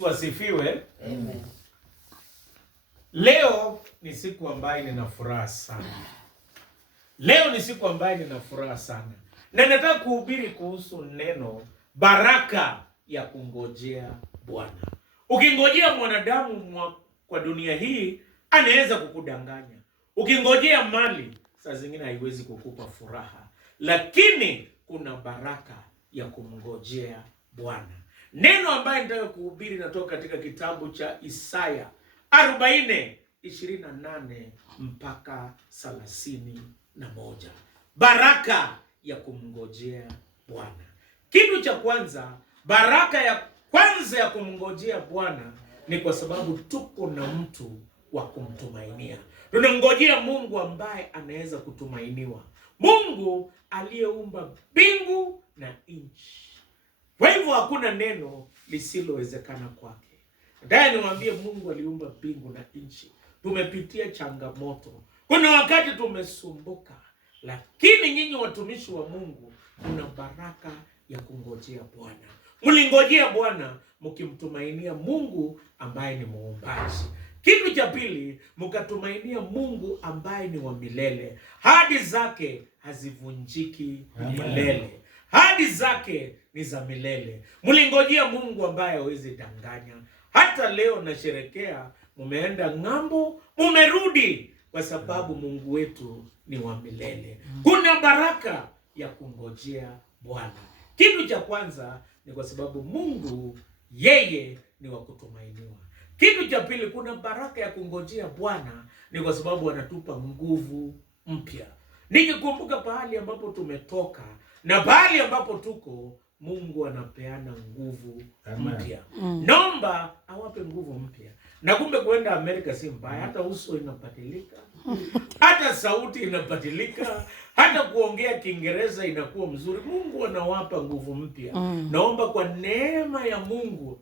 Wasifiwe. Amen. Leo ni siku ambayo nina furaha sana. Leo ni siku ambayo nina furaha sana. Na nataka kuhubiri kuhusu neno baraka ya kungojea Bwana. Ukingojea mwanadamu kwa dunia hii anaweza kukudanganya. Ukingojea mali saa zingine haiwezi kukupa furaha. Lakini kuna baraka ya kumngojea Bwana. Neno ambaye nataka kuhubiri natoka katika kitabu cha Isaya 40:28 mpaka 31. Baraka ya kumngojea Bwana. Kitu cha kwanza, baraka ya kwanza ya kumngojea Bwana ni kwa sababu tuko na mtu wa kumtumainia. Tunangojea Mungu ambaye anaweza kutumainiwa. Mungu aliyeumba mbingu na nchi. Kwa hivyo hakuna neno lisilowezekana kwake. Nataka niwaambie Mungu aliumba mbingu na nchi. Tumepitia changamoto. Kuna wakati tumesumbuka. Lakini nyinyi watumishi wa Mungu kuna baraka ya kungojea Bwana. Mlingojea Bwana mkimtumainia Mungu ambaye ni muumbaji. Kitu cha pili, mkatumainia Mungu ambaye ni wa milele. Ahadi zake hazivunjiki milele. Ahadi zake ni za milele. Mlingojea Mungu ambaye hawezi danganya. Hata leo nasherekea, mumeenda ng'ambo, mumerudi kwa sababu Mungu wetu ni wa milele. Kuna baraka ya kungojea Bwana. Kitu cha kwanza ni kwa sababu Mungu yeye ni wa kutumainiwa. Kitu cha pili, kuna baraka ya kungojea Bwana ni kwa sababu anatupa nguvu mpya. Nikikumbuka pahali ambapo tumetoka na pahali ambapo tuko, Mungu anapeana nguvu mpya. Naomba awape nguvu mpya. Na kumbe kwenda Amerika si mbaya, hata uso inabadilika. Hata sauti inabadilika, hata kuongea Kiingereza inakuwa mzuri. Mungu anawapa nguvu mpya. Naomba kwa neema ya Mungu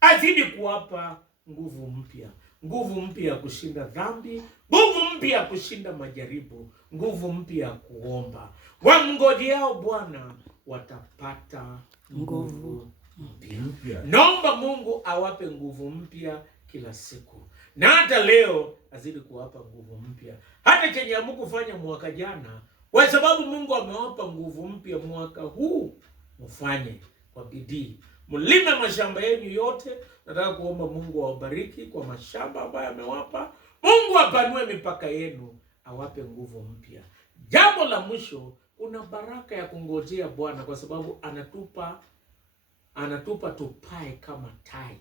azidi kuwapa nguvu mpya. Nguvu mpya ya kushinda dhambi, nguvu mpya ya kushinda majaribu, nguvu mpya ya kuomba. Wamngojeao Bwana watapata nguvu mpya. Naomba Mungu awape nguvu mpya kila siku. Na hata leo azidi kuwapa nguvu mpya. Hata chenye hamkufanya mwaka jana, kwa sababu Mungu amewapa nguvu mpya mwaka huu, mfanye kwa bidii. Mlime mashamba yenu yote. Nataka kuomba Mungu awabariki kwa mashamba ambayo amewapa. Mungu apanue mipaka yenu, awape nguvu mpya. Jambo la mwisho, una baraka ya kungojea Bwana kwa sababu anatupa tupae kama tai.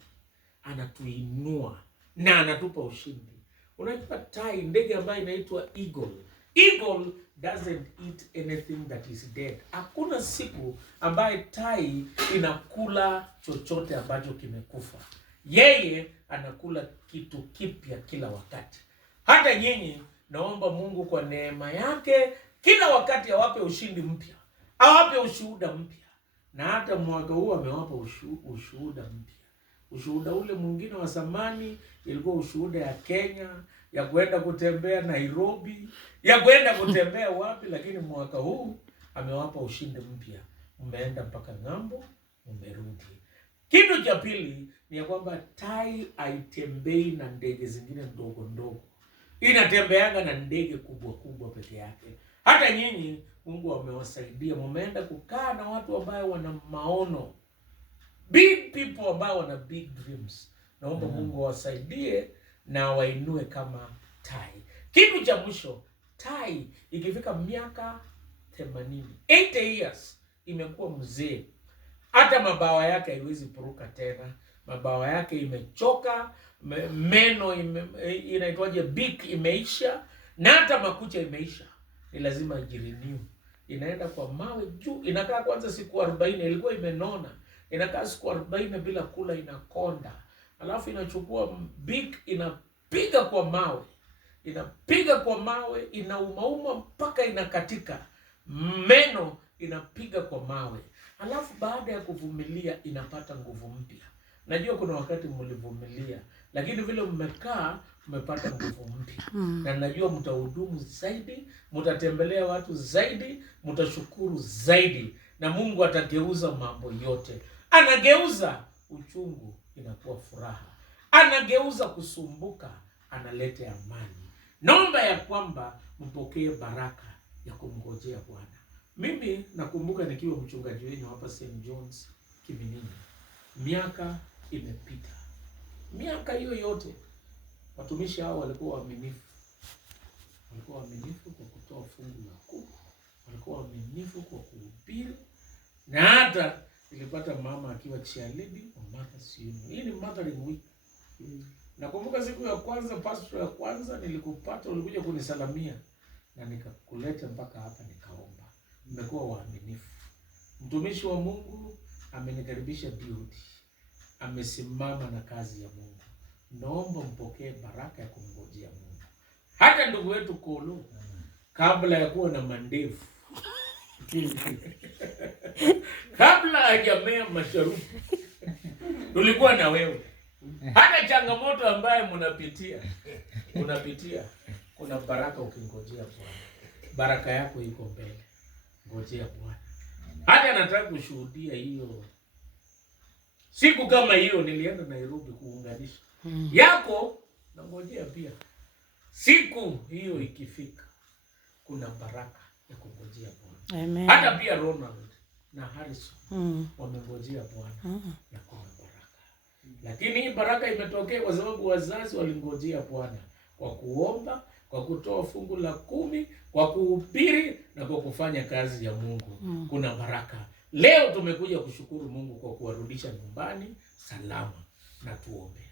Anatuinua na anatupa ushindi. Unajua tai, ndege ambayo inaitwa eagle. Eagle doesn't eat anything that is dead. Hakuna siku ambaye tai inakula chochote ambacho kimekufa. Yeye anakula kitu kipya kila wakati. Hata nyinyi naomba Mungu kwa neema yake kila wakati awape ushindi mpya. Awape ushuhuda mpya. Na hata mwaka huu amewapa ushuhuda mpya. Ushuhuda ule mwingine wa zamani ilikuwa ushuhuda ya Kenya, ya kwenda kutembea Nairobi, ya kwenda kutembea wapi, lakini mwaka huu amewapa ushindi mpya. Umeenda mpaka ng'ambo, umerudi. Kitu cha pili ni ya kwamba tai haitembei na ndege zingine ndogo ndogo. Inatembeanga na ndege kubwa kubwa peke yake. Hata nyinyi Mungu amewasaidia, mumeenda kukaa na watu ambao wana maono. Big people ambao wana big dreams. Naomba Mungu awasaidie na wainue kama tai. Kitu cha mwisho, tai ikifika miaka 80, 80 years, imekuwa mzee. Hata mabawa yake haiwezi puruka tena. Mabawa yake imechoka, meno inaitwaje, beak imeisha, na hata makucha imeisha. Ni lazima ijirenew. Inaenda kwa mawe juu, inakaa kwanza siku 40, ilikuwa imenona. Inakaa siku 40 bila kula, inakonda. Alafu inachukua beak, inapiga kwa mawe. Inapiga kwa mawe, inaumauma mpaka inakatika. Meno inapiga kwa mawe. Alafu baada ya kuvumilia inapata nguvu mpya. Najua kuna wakati mlivumilia, lakini vile mmekaa mmepata nguvu mpya. Na najua mtahudumu zaidi, mtatembelea watu zaidi, mtashukuru zaidi, na Mungu atageuza mambo yote. Anageuza uchungu inakuwa furaha. Anageuza kusumbuka, analeta amani. Naomba ya kwamba mpokee baraka ya kumngojea Bwana. Mimi nakumbuka nikiwa mchungaji wenu hapa St. John's Kiminini. Miaka imepita. Miaka hiyo yote watumishi hao walikuwa waaminifu. Walikuwa waaminifu kwa kutoa fungu la 10. Walikuwa waaminifu kwa kuhubiri. Na hata nilipata mama akiwa cheerleader wa Mother's Union. Hii ni Mothering Week. Nakumbuka siku ya kwanza, pastor ya kwanza nilikupata, ulikuja kunisalamia na nikakuleta mpaka hapa nikaomba. Mmekuwa waaminifu. Mtumishi wa Mungu amenikaribisha beauty. Amesimama na kazi ya Mungu. Naomba mpokee baraka ya kumngojea Mungu. Hata ndugu wetu Kolo kabla ya kuwa na mandevu kabla hajamea masharufu tulikuwa na wewe. Hata changamoto ambaye unapitia kuna baraka ukingojea Bwana. Baraka yako iko mbele. Ngojea Bwana. Hata nataka kushuhudia hiyo. Siku kama hiyo nilienda Nairobi kuunganisha. Yako na ngojea pia. Siku hiyo ikifika kuna baraka ya kungojea Bwana. Amen. Hata pia Ronald na Harrison wamengojea Bwana ya kuna baraka. Lakini hii baraka imetokea kwa sababu wazazi walingojea Bwana kwa kuomba, kwa kutoa fungu la 10, kwa kuhubiri na kwa kufanya kazi ya Mungu. Kuna baraka. Leo tumekuja kushukuru Mungu kwa kuwarudisha nyumbani salama, na tuombe.